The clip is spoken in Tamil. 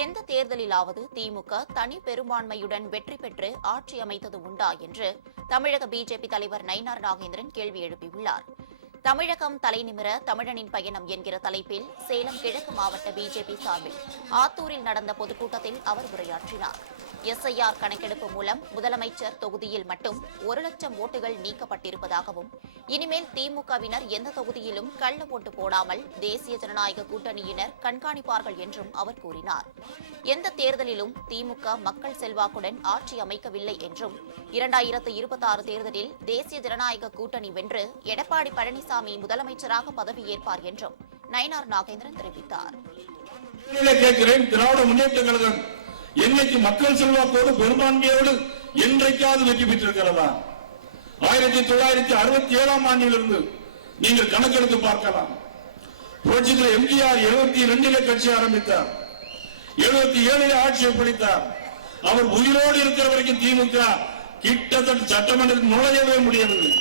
எந்த தேர்தலிலாவது திமுக தனி பெரும்பான்மையுடன் வெற்றி பெற்று ஆட்சி அமைத்தது உண்டா என்று தமிழக பிஜேபி தலைவர் நயினார் நாகேந்திரன் கேள்வி எழுப்பியுள்ளார். தமிழகம் தலைநிமிர தமிழனின் பயணம் என்கிற தலைப்பில் சேலம் கிழக்கு மாவட்ட பிஜேபி சார்பில் ஆத்தூரில் நடந்த பொதுக்கூட்டத்தில் அவர் உரையாற்றினார். எஸ்ஐஆர் கணக்கெடுப்பு மூலம் முதலமைச்சர் தொகுதியில் மட்டும் 1,00,000 ஓட்டுகள் நீக்கப்பட்டிருப்பதாகவும், இனிமேல் திமுகவினர் எந்த தொகுதியிலும் கள்ள ஓட்டு போடாமல் தேசிய ஜனநாயக கூட்டணியினர் கண்காணிப்பார்கள் என்றும் அவர் கூறினார். எந்த தேர்தலிலும் திமுக மக்கள் செல்வாக்குடன் ஆட்சி அமைக்கவில்லை என்றும், 2026 தேர்தலில் தேசிய ஜனநாயக கூட்டணி வென்று எடப்பாடி பழனிசாமி முதலமைச்சராக பதவியேற்பார் என்றும் நயினார் நாகேந்திரன் தெரிவித்தார். திராவிட முன்னேற்ற கழகம் என்னைக்கு மக்கள் செல்வாக்கோடு பெரும்பான்மையோடு என்றைக்காவது வெற்றி பெற்றிருக்கிறதா? 1967 ஆண்டிலிருந்து நீங்கள் கணக்கெடுத்து பார்க்கலாம். புரட்சித்தலைவர் எம்ஜிஆர் 72 கட்சி ஆரம்பித்தார், 77 ஆட்சியை பிடித்தார். அவர் உயிரோடு இருக்கிற வரைக்கும் திமுக கிட்டத்தட்ட சட்டமன்றத்தில் நுழையவே முடியவில்லை.